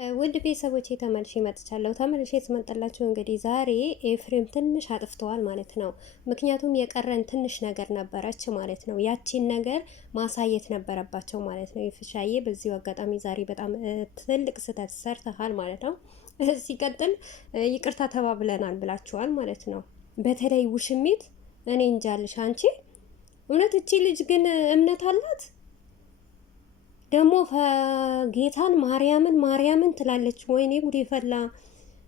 ውድ ቤተሰቦቼ ተመልሼ መጥቻለሁ። ተመልሼ ስመጣላችሁ እንግዲህ ዛሬ ኤፍሬም ትንሽ አጥፍተዋል ማለት ነው። ምክንያቱም የቀረን ትንሽ ነገር ነበረች ማለት ነው። ያቺን ነገር ማሳየት ነበረባቸው ማለት ነው። የፍሻዬ በዚሁ አጋጣሚ ዛሬ በጣም ትልቅ ስህተት ሰርተሃል ማለት ነው። ሲቀጥል ይቅርታ ተባብለናል ብላችኋል ማለት ነው። በተለይ ውሽሚት እኔ እንጃልሽ አንቺ እውነት እቺ ልጅ ግን እምነት አላት ደግሞ ጌታን ማርያምን ትላለች። ወይኔ ጉዴ ፈላ።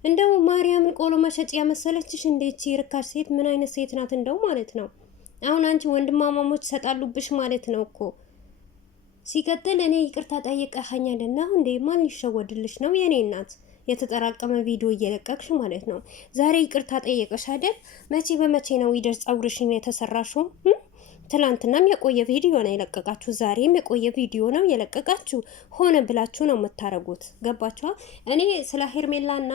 እንደው ማርያምን ቆሎ መሸጥ ያመሰለችሽ እንዴት ርካሽ ሴት ምን አይነት ሴት ናት እንደው ማለት ነው። አሁን አንቺ ወንድማማሞች ሰጣሉብሽ ማለት ነው እኮ። ሲቀጥል እኔ ይቅርታ ጠይቀኸኛልና እንዴ ማን ይሸወድልሽ ነው የኔ እናት? የተጠራቀመ ቪዲዮ እየለቀቅሽ ማለት ነው። ዛሬ ይቅርታ ጠየቀሽ አይደል? መቼ በመቼ ነው ይደርስ ጸጉርሽን የተሰራሽው? ትላንትናም የቆየ ቪዲዮ ነው የለቀቃችሁ፣ ዛሬም የቆየ ቪዲዮ ነው የለቀቃችሁ። ሆነ ብላችሁ ነው የምታረጉት። ገባችኋ? እኔ ስለ ሄርሜላና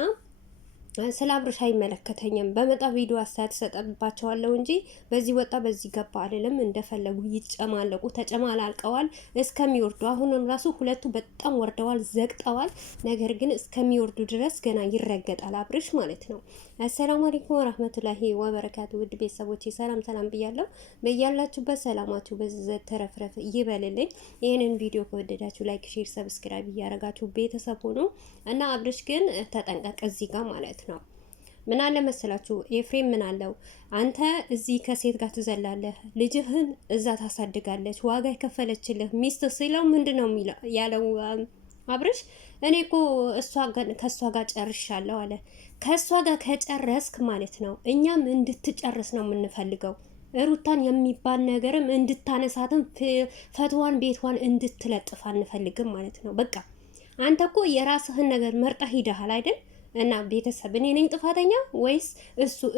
ስለ አብርሽ አይመለከተኝም። በመጣ ቪዲዮ አስተያየት ሰጠባቸዋለሁ እንጂ በዚህ ወጣ በዚህ ገባ አይደለም። እንደፈለጉ ይጨማለቁ፣ ተጨማላልቀዋል እስከሚወርዱ። አሁንም ራሱ ሁለቱ በጣም ወርደዋል፣ ዘግጠዋል። ነገር ግን እስከሚወርዱ ድረስ ገና ይረገጣል አብርሽ ማለት ነው። አሰላሙ አለይኩም ወራህመቱላሂ ወበረካቱ። ውድ ቤተሰቦቼ ሰላም ብያለሁ። በያላችሁበት ሰላማችሁ በዘት ተረፍረፍ ይበልልኝ። ይህንን ቪዲዮ ከወደዳችሁ ላይክ፣ ሼር፣ ሰብስክራይብ እያረጋችሁ ቤተሰብ ሆኖ እና አብርሽ ግን ተጠንቀቅ እዚህ ጋር ማለት ነው። ምን አለ መሰላችሁ ኤፍሬም ምን አለው፣ አንተ እዚህ ከሴት ጋር ትዘላለህ፣ ልጅህን እዛ ታሳድጋለች፣ ዋጋ የከፈለችልህ ሚስት ሲለው ምንድነው ያለው አብርሽ? እኔ እኮ ከእሷ ጋር ጨርሻለሁ አለ። ከእሷ ጋር ከጨረስክ ማለት ነው እኛም እንድትጨርስ ነው የምንፈልገው። ሩታን የሚባል ነገርም እንድታነሳትም ፈትዋን ቤቷን እንድትለጥፍ አንፈልግም ማለት ነው። በቃ አንተ እኮ የራስህን ነገር መርጣ ሂደሃል አይደል? እና ቤተሰብ እኔ ነኝ ጥፋተኛ ወይስ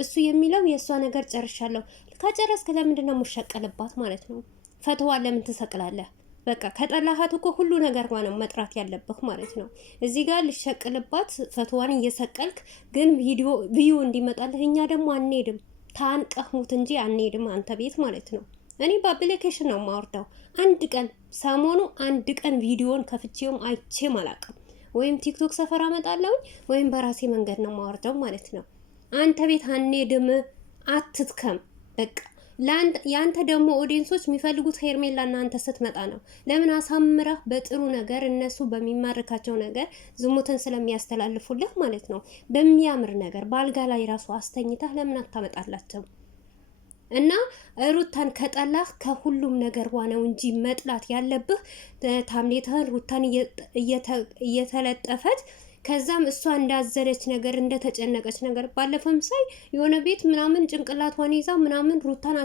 እሱ የሚለው የእሷ ነገር ጨርሻለሁ። ከጨረስክ ለምንድን ነው የምትሸቀልባት ማለት ነው? ፈትዋን ለምን ትሰቅላለህ? በቃ ከጠላሃት እኮ ሁሉ ነገር ነው መጥራት ያለብህ ማለት ነው። እዚህ ጋር ልሸቅልባት ፈትዋን እየሰቀልክ ግን ቪዲዮ እንዲመጣልህ እኛ ደግሞ አንሄድም። ታንቀህሙት እንጂ አንሄድም አንተ ቤት ማለት ነው። እኔ በአፕሊኬሽን ነው የማወርደው። ሰሞኑ አንድ ቀን ቪዲዮን ከፍቼውም አይቼም አላውቅም። ወይም ቲክቶክ ሰፈር አመጣለሁ ወይም በራሴ መንገድ ነው የማወርደው ማለት ነው። አንተ ቤት አንሄድም፣ አትትከም በቃ። ያንተ ደግሞ ኦዲየንሶች የሚፈልጉት ሄርሜላ እና አንተ ስትመጣ ነው። ለምን አሳምረህ በጥሩ ነገር እነሱ በሚማርካቸው ነገር ዝሙትን ስለሚያስተላልፉልህ ማለት ነው። በሚያምር ነገር በአልጋ ላይ ራሱ አስተኝተህ ለምን አታመጣላቸው? እና ሩታን ከጠላህ ከሁሉም ነገር ዋናው እንጂ መጥላት ያለብህ ታምሌትህን ሩታን እየተለጠፈች ከዛም እሷ እንዳዘለች ነገር እንደተጨነቀች ነገር ባለፈም ሳይ የሆነ ቤት ምናምን ጭንቅላቷን ይዛ ምናምን ሩታን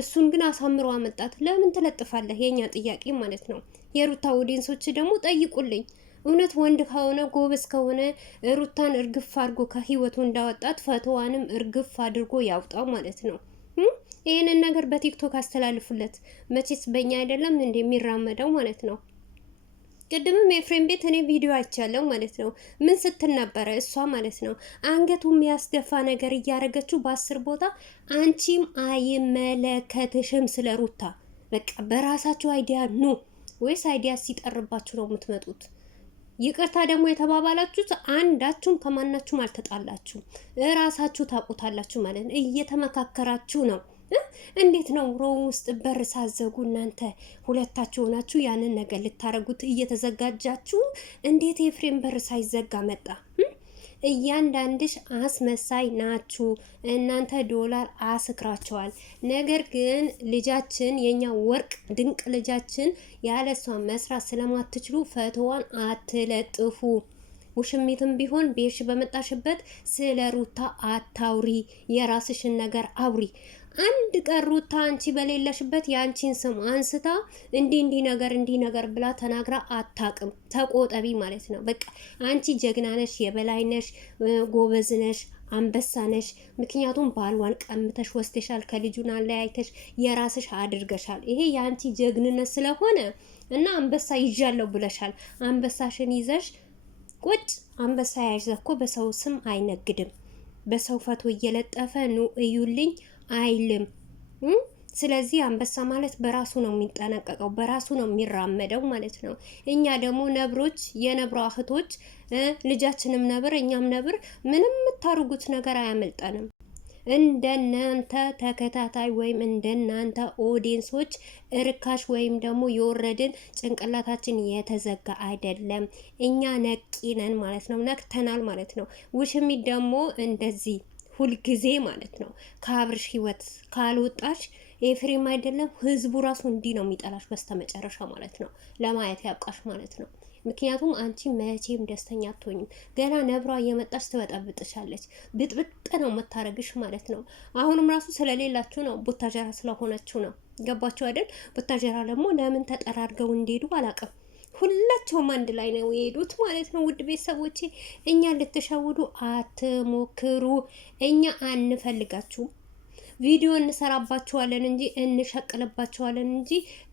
እሱን ግን አሳምሮ አመጣት። ለምን ትለጥፋለህ? የኛ ጥያቄ ማለት ነው። የሩታ ኦዲየንሶች ደግሞ ጠይቁልኝ። እውነት ወንድ ከሆነ ጎበዝ ከሆነ ሩታን እርግፍ አድርጎ ከህይወቱ እንዳወጣት ፈትዋንም እርግፍ አድርጎ ያውጣው ማለት ነው። ይህንን ነገር በቲክቶክ አስተላልፉለት። መቼስ በእኛ አይደለም እንደሚራመደው ማለት ነው። ቅድምም ኤፍሬም ቤት እኔ ቪዲዮ አይቻለሁ ማለት ነው። ምን ስትል ነበረ እሷ ማለት ነው? አንገቱ የሚያስደፋ ነገር እያደረገችው በ10 ቦታ። አንቺም አይመለከትሽም ስለ ሩታ። በቃ በራሳችሁ አይዲያ ኑ፣ ወይስ አይዲያ ሲጠርባችሁ ነው የምትመጡት? ይቅርታ ደግሞ የተባባላችሁት አንዳችሁም ከማናችሁም አልተጣላችሁም። እራሳችሁ ታውቁታላችሁ ማለት ነው። እየተመካከራችሁ ነው። እንዴት ነው ሮ ውስጥ በር ሳዘጉ እናንተ ሁለታችሁ ሆናችሁ ያንን ነገር ልታረጉት እየተዘጋጃችሁ? እንዴት ኤፍሬም በር ሳይዘጋ መጣ? እያንዳንድሽ አስመሳይ ናችሁ እናንተ። ዶላር አስክራቸዋል። ነገር ግን ልጃችን የኛ ወርቅ ድንቅ ልጃችን ያለሷ መስራት ስለማትችሉ ፈትዋን አትለጥፉ። ውሽሚትም ቢሆን ቤሽ በመጣሽበት ስለ ሩታ አታውሪ። የራስሽን ነገር አውሪ። አንድ ቀን ሩታ አንቺ በሌለሽበት የአንቺን ስም አንስታ እንዲህ ነገር ብላ ተናግራ አታቅም። ተቆጠቢ ማለት ነው። በቃ አንቺ ጀግና ነሽ፣ የበላይ ነሽ፣ ጎበዝ ነሽ፣ አንበሳ ነሽ። ምክንያቱም ባልዋን ቀምተሽ ወስደሻል፣ ከልጁን አለያይተሽ የራስሽ አድርገሻል። ይሄ የአንቺ ጀግንነት ስለሆነ እና አንበሳ ይዣለሁ ብለሻል። አንበሳሽን ይዘሽ ቁጭ። አንበሳ ያይዘህ እኮ በሰው ስም አይነግድም። በሰው ፈቶ እየለጠፈ ኑ እዩልኝ አይልም። ስለዚህ አንበሳ ማለት በራሱ ነው የሚጠነቀቀው፣ በራሱ ነው የሚራመደው ማለት ነው። እኛ ደግሞ ነብሮች፣ የነብሯ እህቶች፣ ልጃችንም ነብር፣ እኛም ነብር፣ ምንም የምታርጉት ነገር አያመልጠንም። እንደናንተ ተከታታይ ወይም እንደናንተ ኦዲየንሶች እርካሽ ወይም ደግሞ የወረድን ጭንቅላታችን የተዘጋ አይደለም። እኛ ነቂነን ማለት ነው፣ ነክተናል ማለት ነው። ውሽሚት ደግሞ እንደዚህ ሁልጊዜ ማለት ነው ከአብርሽ ህይወት ካልወጣሽ ኤፍሬም አይደለም ህዝቡ ራሱ እንዲህ ነው የሚጠላሽ በስተመጨረሻ ማለት ነው። ለማየት ያብቃሽ ማለት ነው። ምክንያቱም አንቺ መቼም ደስተኛ አትሆኝም። ገና ነብሯ እየመጣች ትበጠብጥሻለች። ብጥብጥ ነው የምታረግሽ ማለት ነው። አሁንም ራሱ ስለሌላችሁ ነው፣ ቡታጀራ ስለሆነችው ነው። ገባችሁ አይደል? ቡታጀራ ደግሞ ለምን ተጠራርገው እንደሄዱ አላውቅም። ሁላቸውም አንድ ላይ ነው የሄዱት ማለት ነው። ውድ ቤተሰቦቼ እኛ ልትሸውዱ አትሞክሩ። እኛ አንፈልጋችሁም። ቪዲዮ እንሰራባችኋለን እንጂ እንሸቅልባችኋለን እንጂ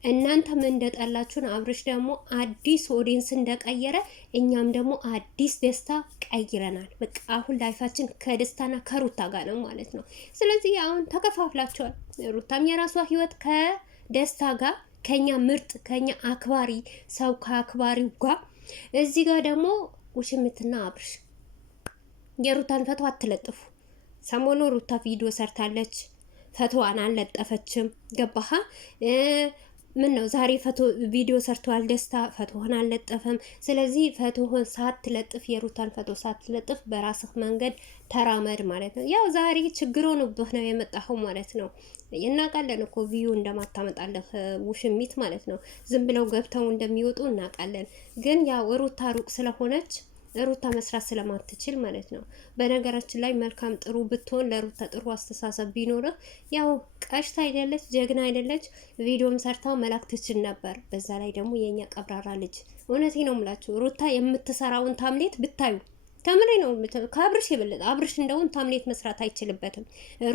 እናንተም እንደጠላችሁን አብርሽ ደግሞ አዲስ ኦዲየንስ እንደቀየረ እኛም ደግሞ አዲስ ደስታ ቀይረናል። በቃ አሁን ላይፋችን ከደስታና ከሩታ ጋር ነው ማለት ነው። ስለዚህ አሁን ተከፋፍላችኋል። ሩታም የራሷ ህይወት ከደስታ ጋር ከኛ ምርጥ ከኛ አክባሪ ሰው ከአክባሪው ጋር፣ እዚህ ጋር ደግሞ ውሽምትና አብርሽ የሩታን ፈቶ አትለጥፉ። ሰሞኑ ሩታ ቪዲዮ ሰርታለች፣ ፈቶዋን አልለጠፈችም። ገባሃ? ምን ነው ዛሬ ፈቶ ቪዲዮ ሰርተዋል ደስታ፣ ፈቶህን አልለጠፈም። ስለዚህ ፈቶህን ሳትለጥፍ የሩታን ፈቶ ሳትለጥፍ በራስህ መንገድ ተራመድ ማለት ነው። ያው ዛሬ ችግር ሆኖብህ ነው የመጣኸው ማለት ነው። እናውቃለን እኮ ቪዩ እንደማታመጣለህ ውሽሚት ማለት ነው። ዝም ብለው ገብተው እንደሚወጡ እናውቃለን። ግን ያው ሩታ ሩቅ ስለሆነች ሩታ መስራት ስለማትችል ማለት ነው። በነገራችን ላይ መልካም ጥሩ ብትሆን ለሩታ ጥሩ አስተሳሰብ ቢኖርህ ያው ቀሽታ አይደለች ጀግና አይደለች፣ ቪዲዮም ሰርታው መላክ ትችል ነበር። በዛ ላይ ደግሞ የኛ ቀብራራ ልጅ እውነቴ ነው የምላችሁ ሩታ የምትሰራውን ታምሌት ብታዩ ተምሬ ነው ከአብርሽ የበለጠ አብርሽ እንደውን ታምሌት መስራት አይችልበትም።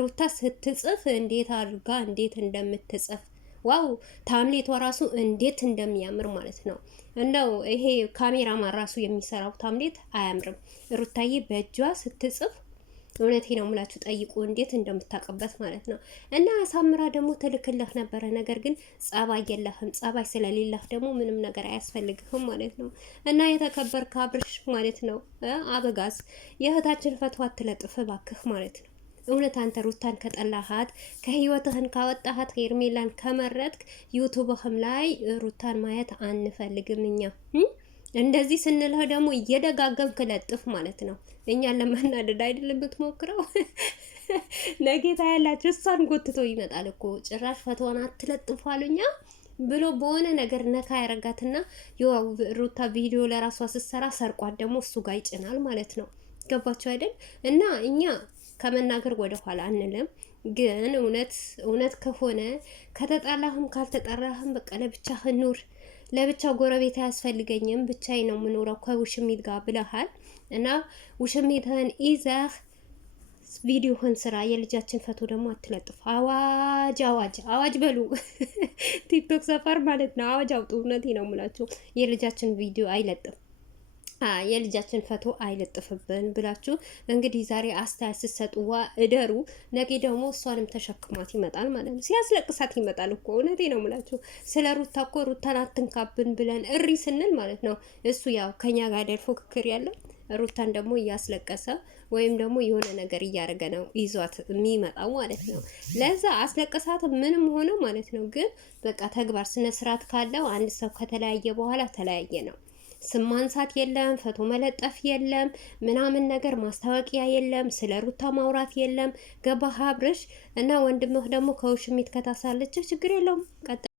ሩታ ስትጽፍ እንዴት አድርጋ እንዴት እንደምትጽፍ ዋው! ታምሌቷ ራሱ እንዴት እንደሚያምር ማለት ነው። እንደው ይሄ ካሜራማን ራሱ የሚሰራው ታምሌት አያምርም። ሩታዬ በእጇ ስትጽፍ እውነቴ ነው የምላችሁ ጠይቁ እንዴት እንደምታቀበት ማለት ነው። እና አሳምራ ደግሞ ትልክልህ ነበረ። ነገር ግን ጸባይ የለህም። ጸባይ ስለሌለህ ደግሞ ምንም ነገር አያስፈልግህም ማለት ነው። እና የተከበርክ አብርሽ ማለት ነው አበጋዝ የእህታችን ፈቶ አትለጥፍ እባክህ ማለት ነው። እውነት አንተ ሩታን ከጠላሃት ከህይወትህን ካወጣሃት ሄርሜላን ከመረጥክ ዩቱብህም ላይ ሩታን ማየት አንፈልግም እኛ። እንደዚህ ስንልህ ደግሞ እየደጋገምክ ለጥፍ ማለት ነው። እኛን ለማናደድ አይደለም የምትሞክረው። ነጌታ ያላችሁ እሷን ጎትቶ ይመጣል እኮ ጭራሽ ፈቶዋን አትለጥፉ አሉኛ ብሎ በሆነ ነገር ነካ ያረጋትና ሩታ ቪዲዮ ለራሷ ስትሰራ ሰርቋት ደግሞ እሱ ጋር ይጭናል ማለት ነው። ገባችሁ አይደል? እና እኛ ከመናገር ወደ ኋላ አንልም። ግን እውነት ከሆነ ከተጣላህም ካልተጠራህም በቃ ለብቻህ ኑር። ለብቻ ጎረቤት አያስፈልገኝም ብቻዬ ነው የምኖረው ከውሽሚት ጋር ብለሃል። እና ውሽሚትህን ይዘህ ቪዲዮህን ስራ። የልጃችን ፈቶ ደግሞ አትለጥፍ። አዋጅ አዋጅ አዋጅ በሉ ቲክቶክ ሰፈር ማለት ነው። አዋጅ አውጡ። እውነቴ ነው የምላችሁ የልጃችን ቪዲዮ አይለጥፍ የልጃችን ፈቶ አይለጥፍብን ብላችሁ እንግዲህ ዛሬ አስተያየት ስትሰጡ እደሩ። ነገ ደግሞ እሷንም ተሸክሟት ይመጣል ማለት ነው። ሲያስለቅሳት ይመጣል እኮ እውነቴ ነው የምላችሁ። ስለ ሩታ እኮ ሩታን አትንካብን ብለን እሪ ስንል ማለት ነው እሱ ያው ከኛ ጋር አይደል ፉክክር ያለው ሩታን ደግሞ እያስለቀሰ ወይም ደግሞ የሆነ ነገር እያደረገ ነው ይዟት የሚመጣው ማለት ነው። ለዛ አስለቀሳት ምንም ሆነ ማለት ነው። ግን በቃ ተግባር ስነ ስርዓት ካለው አንድ ሰው ከተለያየ በኋላ ተለያየ ነው። ስም ማንሳት የለም፣ ፈቶ መለጠፍ የለም፣ ምናምን ነገር ማስታወቂያ የለም፣ ስለ ሩታ ማውራት የለም። ገባህ አብርሽ? እና ወንድምህ ደግሞ ከውሽሚት ከታሳለች ችግር የለውም።